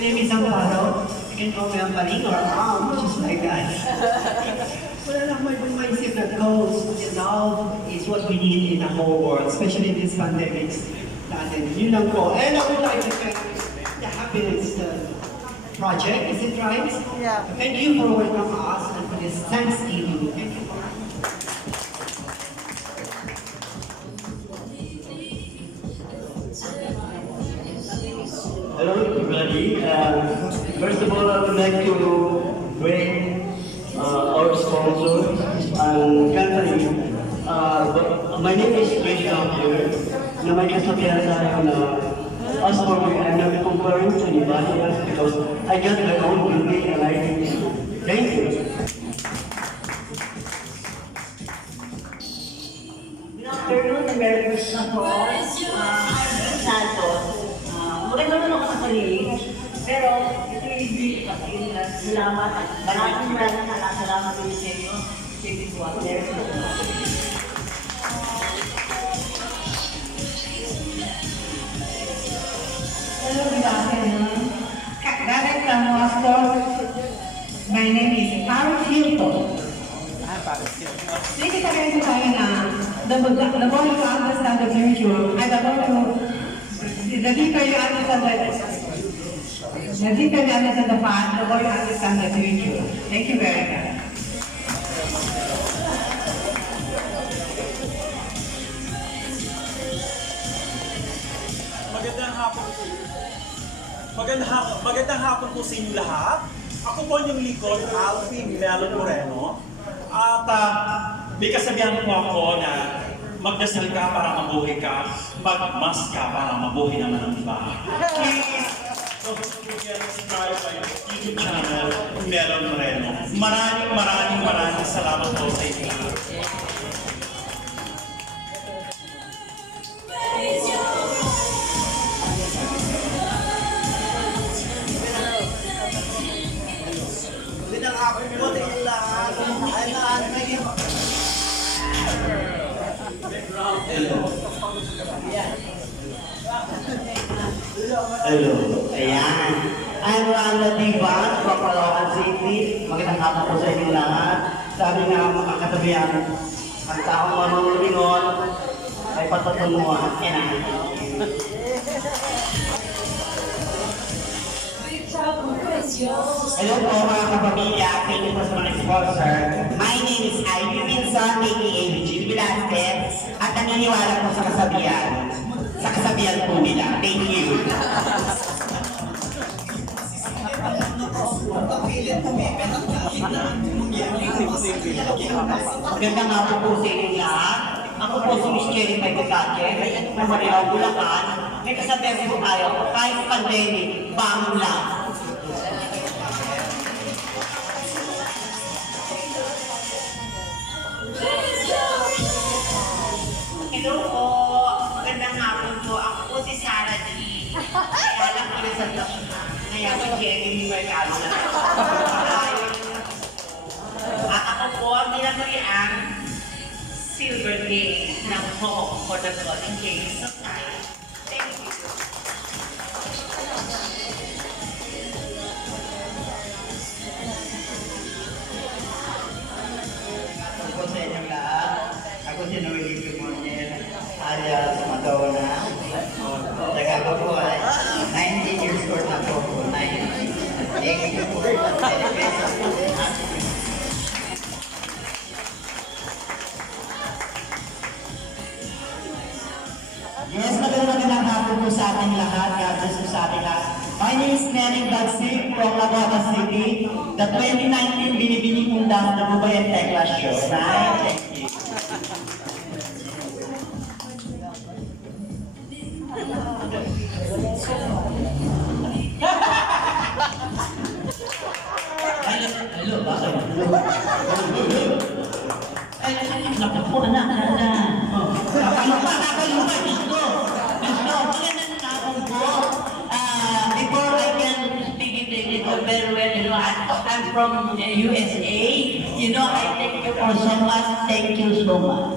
name is Amparo. You can call me Amparing or just like that. Wala lang may mindset that goes, love is what we need in the whole world, especially in this pandemic natin. Yun lang po. And I would like to thank the Happiness Project, is it right? Yeah. Thank you for welcoming us and for this Thanksgiving. Thank you. Hello everybody. First of all, I would like to bring our sponsor and country. My name is Chris Campier. Na may kasabihan tayo na as for me, I'm not comparing to anybody else because I got my own beauty and I think so. Thank you. Good afternoon, Merry Christmas po. I'm Santos. Maganda naman ako sa paligid. Pero ito yung hindi kasi salamat. Maraming salamat din sa inyo. Thank you po. Merry Christmas. Hello, good afternoon. Direct from Moscow. My name is Paris Hilton. Sige sabihin ko tayo na the more you understand the future, and the deeper you understand the past, the more you understand the future. Thank you very much. Magandang hapon po. Magandang hapon po sa inyo lahat. Ako po yung likod, Alfie Melon Moreno. At may kasabihan po ako na magdasal ka para mabuhay ka, magmas ka para mabuhay naman ang iba. Please, don't forget to subscribe sa YouTube channel, Melon Moreno. Maraming salamat po sa inyo. Magandang hapon po sa inyo lahat. Hello. Ayan. I'm Randa Divan from Caloocan City. Magandang hapon po sa inyo lahat. Sabi nga mga katabihan, ang taong manulingon ay patutunguhan. Yan. Hello po mga kapamilya, thank you po sa mga sponsor. My name is Ivy Wilson, aka Virgil Velasquez, at naniniwala po sa kasabihan. Sa kasabihan po nila. Thank you. Magandang hapon po sa inyo lahat. Ako po si Miss Cherry Pagkakache, ng Manila, Bulacan. May kasabihan po tayo, kahit pandemic, bangon lang. Hello po, magandang hapon po. Ako po si Sarah G. Kaya lang po na Santa Cruz. Kaya po Jenny Mercado na. At ako po ang tinaturian Silver Day ng Home for the Golden Games of Time. Thank you. Ako sa inyong lahat. Ako si Noel Pimonel, alias Madonna. Taga ko po ay 19 years old na po po. 19. Thank you po. Yes, magandang hapon po sa ating lahat. God bless po sa ating lahat. My name is Neneng Bagsik from Laguna City. The 2019 Binibining Undas na Bubay at Tekla Show. Thank you. Hello, bakit? Ay, naku po, anak. Nakalupa, Diyos ko. Magandang hapon po. Before I can speak it very well, you know, I'm from USA. You know, I thank you for so much. Thank you so much.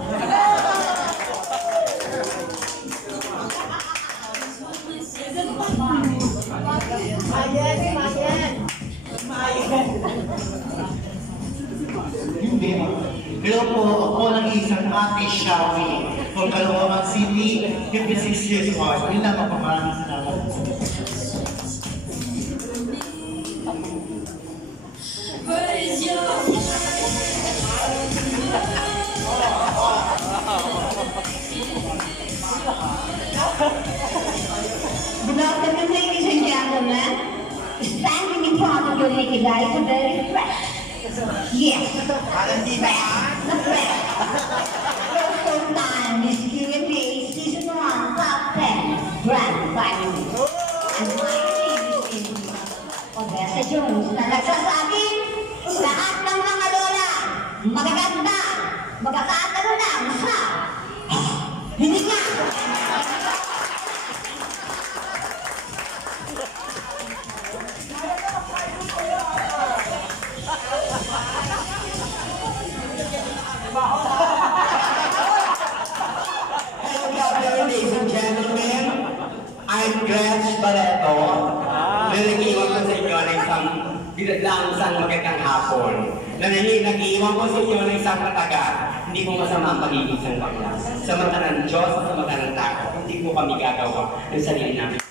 Hindi. Hello po, ako lang isang ate Shawi. From Caloocan City, 56 years old. Yun lang ako, maraming salamat. Good afternoon, ladies and gentlemen. Standing in front of your naked eyes are very fresh. Yes, the fresh. First time, Miss Q&A Season 1 Top 10 Grand Finals. And my name is Odessa Jones na nagsasabing lahat ng mga lola magaganda, magkakatalo lang sa hininga. Hello, good afternoon, ladies and gentlemen. I'm Gretch Barreto. Nag-iwan ko sa inyo ng isang magandang hapon. Nag-iwan ko sa inyo ng isang matagal. Hindi po masama ang pagiging isang bakla. Sa mata ng Diyos at sa mata ng tao, hindi po kami gagawa ng sarili namin.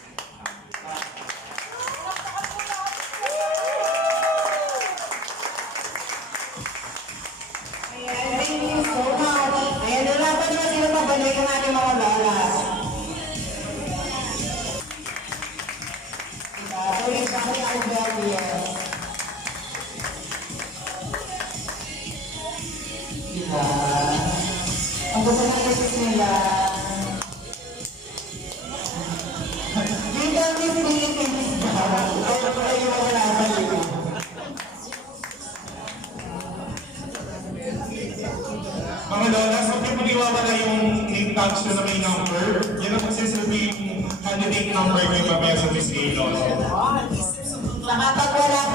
Thank you so much. Ayan, nalaban naman sila pabalik ang ating mga lola. So, yung kami ang obvious. Diba? Ang gusto ng boses nila. Dito ang Miss Philippines. Kaya pa kayo wala pa yun. Mga lola, sa pagpapaliwawala yung name tags na may number, yan ang magsisilbi yung candidate number niyo mamaya sa Miss A, Lola. Nakapag wala